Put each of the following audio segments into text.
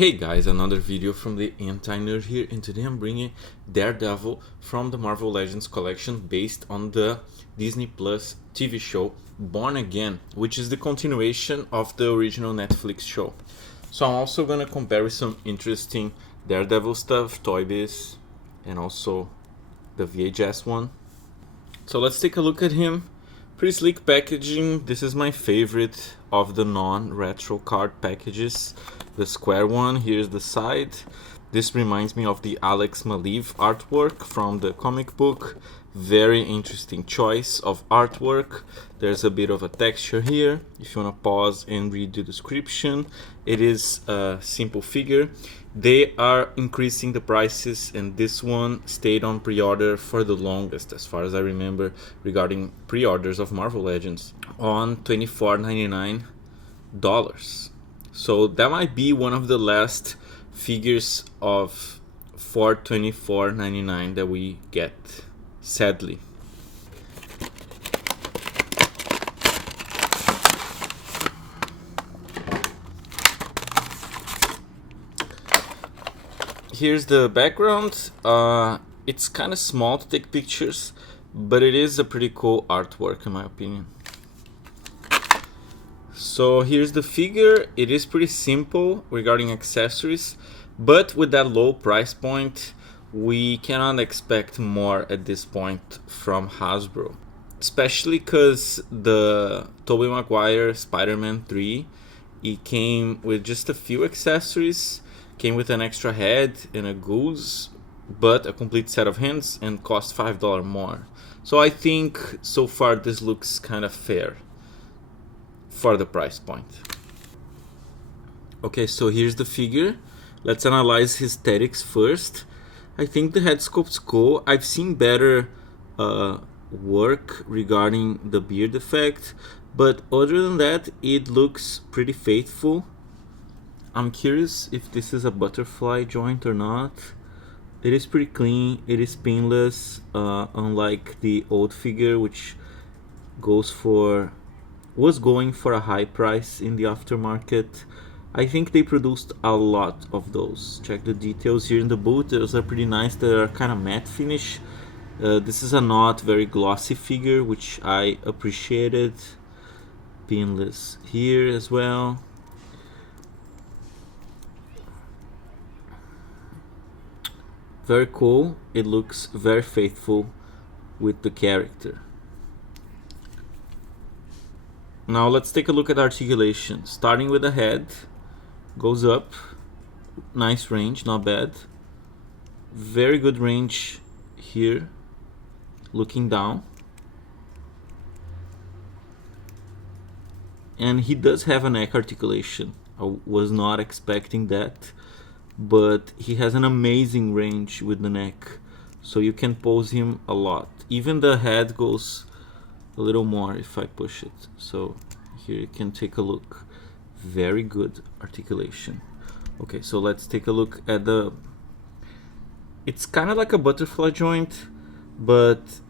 Hey guys, another video from the Anti-Nerd here, and today I'm bringing Daredevil from the Marvel Legends collection based on the Disney Plus TV show Born Again, which is the continuation of the original Netflix show. So I'm also gonna compare with some interesting Daredevil stuff, Toy Biz, and also the VHS one. So let's take a look at him. Pretty sleek packaging. This is my favorite of the non-retro card packages. The square one, here's the side. This reminds me of the Alex Maleev artwork from the comic book. Very interesting choice of artwork. There's a bit of a texture here. If you want to pause and read the description, it is a simple figure. They are increasing the prices, and this one stayed on pre-order for the longest, as far as I remember, regarding pre-orders of Marvel Legends, on $24.99. So that might be one of the last figures of for $24.99 that we get, sadly. Here's the background. It's kind of small to take pictures, but it is a pretty cool artwork in my opinion. So here's the figure. It is pretty simple regarding accessories, but with that low price point, we cannot expect more at this point from Hasbro. Especially because the Tobey Maguire Spider-Man 3, it came with just a few accessories, came with an extra head and a goose, but a complete set of hands, and cost $5 more. So I think so far this looks kind of fair for the price point. Okay, so here's the figure. Let's analyze his aesthetics first. I think the head sculpt's cool. I've seen better work regarding the beard effect, but other than that, it looks pretty faithful. I'm curious if this is a butterfly joint or not. It is pretty clean. It is pinless, unlike the old figure, which was going for a high price in the aftermarket. I think they produced a lot of those. Check the details here in the boot. Those are pretty nice. They're kind of matte finish. This is a not very glossy figure, which I appreciated. Pinless here as well. Very cool. It looks very faithful with the character. Now let's take a look at articulation. Starting with the head, goes up, nice range, not bad. Very good range here, looking down. And he does have a neck articulation. I was not expecting that, but he has an amazing range with the neck, so you can pose him a lot. Even the head goes a little more if I push it. So here you can take a look. Very good articulation. Okay, so let's take a look at the... It's kind of like a butterfly joint, but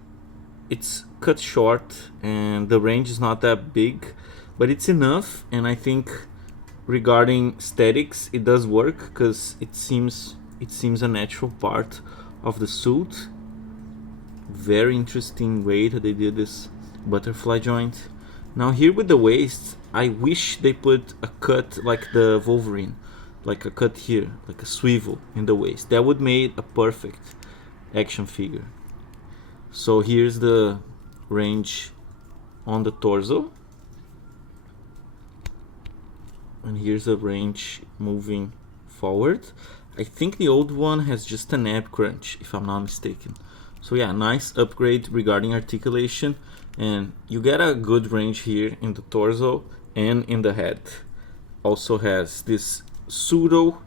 it's cut short and the range is not that big, but it's enough. And I think regarding aesthetics, it does work because it seems a natural part of the suit. Very interesting way that they did this butterfly joint. Now here with the waist, I wish they put a cut like the Wolverine, like a cut here, like a swivel in the waist. That would make a perfect action figure. So here's the range on the torso, and here's a range moving forward. I think the old one has just an ab crunch, if I'm not mistaken. So yeah, nice upgrade regarding articulation, and you get a good range here in the torso and in the head. Also has this pseudo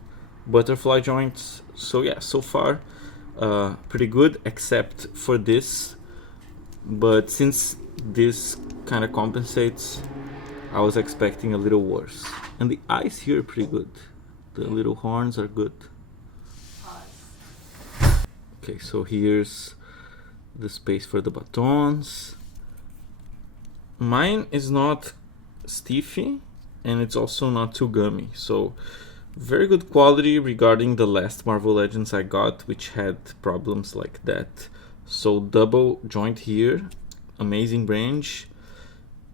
butterfly joints. So yeah, so far pretty good, except for this. But since this kind of compensates, I was expecting a little worse. And the eyes here are pretty good. The little horns are good. Okay, so here's the space for the batons. Mine is not stiffy, and it's also not too gummy, so Very good quality regarding the last Marvel Legends I got, which had problems like that. So double joint here, amazing range.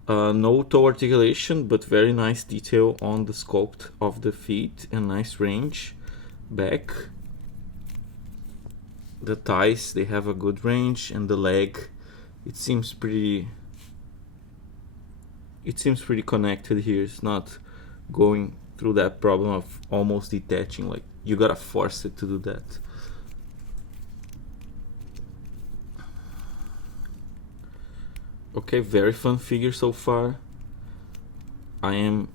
No toe articulation, but very nice detail on the sculpt of the feet and nice range. Back. The thighs, they have a good range, and the leg, it seems pretty connected here. It's not going through that problem of almost detaching, like you gotta force it to do that. Okay, very fun figure so far. I am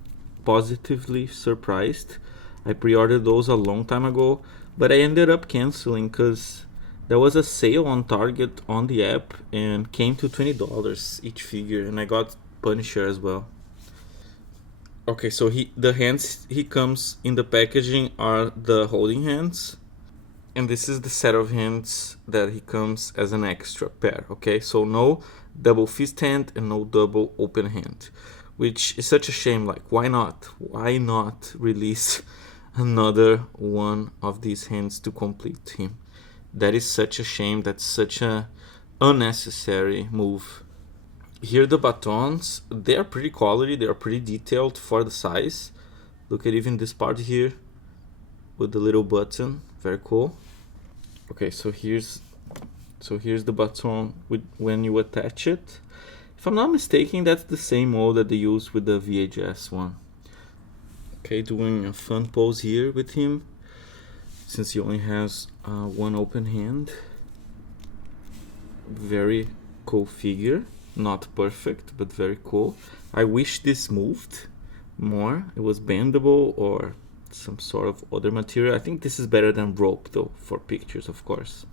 positively surprised. I pre-ordered those a long time ago, but I ended up canceling because there was a sale on Target on the app and came to $20 each figure, and I got Punisher as well. Okay, so the hands he comes in the packaging are the holding hands, and this is the set of hands that he comes as an extra pair. Okay, so no double fist hand and no double open hand, which is such a shame. Like, why not release another one of these hands to complete him? That is such a shame. That's such a unnecessary move. Here the batons, they are pretty quality, they are pretty detailed for the size. Look at even this part here with the little button, very cool. Okay, so here's the baton when you attach it. If I'm not mistaken, that's the same mold that they use with the VHS one. Okay, doing a fun pose here with him, since he only has one open hand. Very cool figure. Not perfect, but very cool. I wish this moved more. It was bendable or some sort of other material. I think this is better than rope though, for pictures, of course.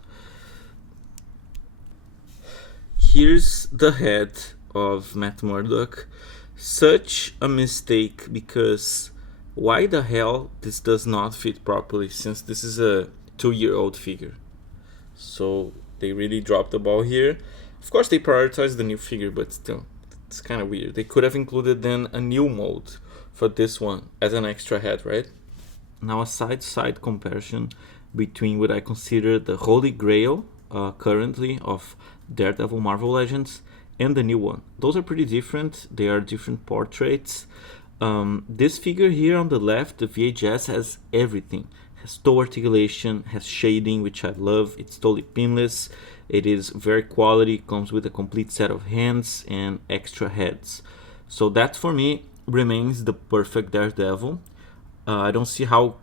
Here's the head of Matt Murdock. Such a mistake, because why the hell this does not fit properly, since this is a 2-year-old figure? So they really dropped the ball here. Of course they prioritized the new figure, but still, it's kind of weird. They could have included then a new mold for this one as an extra head, right? Now a side-to-side comparison between what I consider the holy grail currently of Daredevil Marvel Legends and the new one. Those are pretty different. They are different portraits. This figure here on the left, the VHS, has everything. Has toe articulation, has shading, which I love. It's totally pinless. It is very quality, comes with a complete set of hands and extra heads. So that for me remains the perfect Daredevil. I don't see how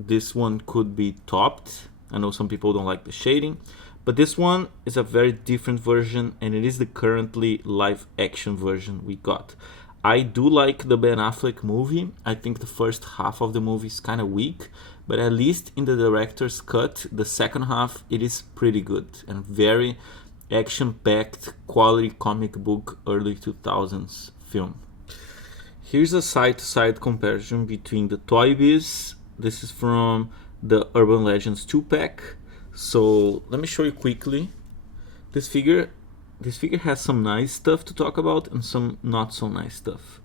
this one could be topped. I know some people don't like the shading, but this one is a very different version, and it is the currently live action version we got. I do like the Ben Affleck movie. I think the first half of the movie is kind of weak, but at least in the director's cut, the second half, it is pretty good and very action-packed, quality comic book early 2000s film. Here's a side-to-side comparison between the Toy Biz. This is from the Urban Legends 2-pack. So let me show you quickly. This figure has some nice stuff to talk about and some not so nice stuff.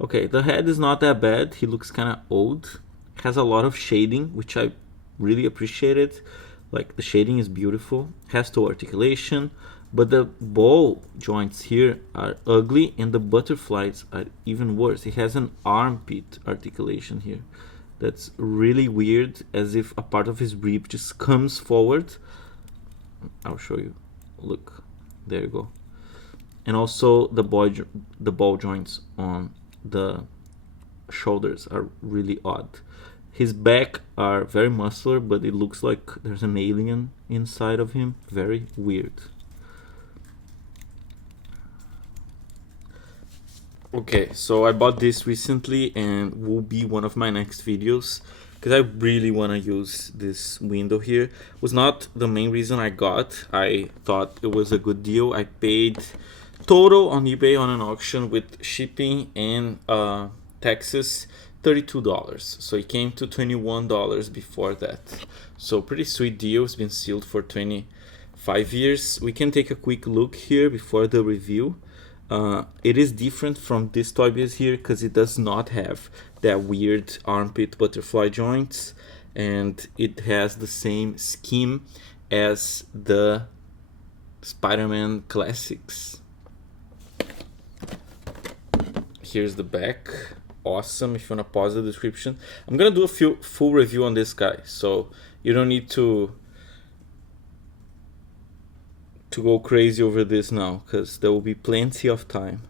Okay, the head is not that bad. He looks kind of old. Has a lot of shading, which I really appreciated. Like, the shading is beautiful. Has toe articulation, but the ball joints here are ugly, and the butterflies are even worse. It has an armpit articulation here. That's really weird, as if a part of his rib just comes forward. I'll show you. Look. There you go. And also the ball joints on the shoulders are really odd. His back are very muscular, but it looks like there's an alien inside of him. Very weird. Okay, so I bought this recently and will be one of my next videos, because I really want to use this window here. It was not the main reason I got. I thought it was a good deal. I paid total on eBay on an auction with shipping and taxes $32. So it came to $21 before that. So pretty sweet deal. It's been sealed for 25 years. We can take a quick look here before the review. It is different from this Toy Biz here because it does not have that weird armpit butterfly joints, and it has the same scheme as the Spider-Man classics. Here's the back. Awesome. If you want to pause the description, I'm gonna do a full review on this guy, so you don't need to go crazy over this now, because there will be plenty of time.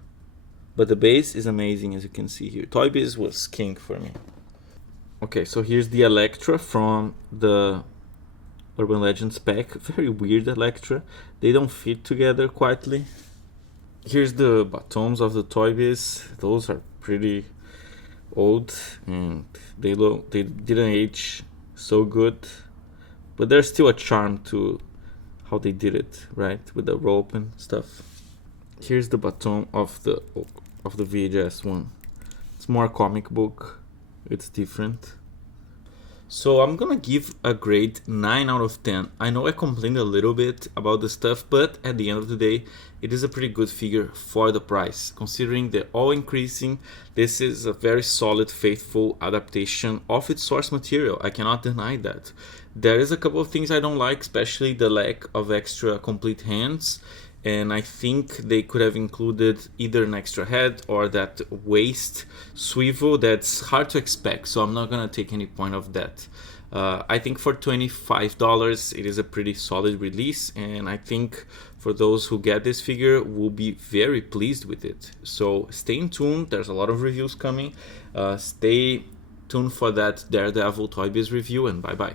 But the base is amazing, as you can see here. Toy Biz was king for me. Okay, so here's the Electra from the Urban Legends pack. Very weird Electra. They don't fit together quietly. Here's the batons of the Toy Biz. Those are pretty old and they didn't age so good, but there's still a charm to how they did it, right, with the rope and stuff. Here's the baton of the VHS one. It's more comic book, it's different. So I'm gonna give a grade 9 out of 10. I know I complained a little bit about the stuff, but at the end of the day, it is a pretty good figure for the price. Considering they're all increasing, this is a very solid, faithful adaptation of its source material. I cannot deny that. There is a couple of things I don't like, especially the lack of extra complete hands. And I think they could have included either an extra head or that waist swivel that's hard to expect, so I'm not gonna take any point of that. I think for $25 it is a pretty solid release, and I think for those who get this figure will be very pleased with it. So stay tuned, there's a lot of reviews coming. Stay tuned for that Daredevil Toy Biz review, and bye bye.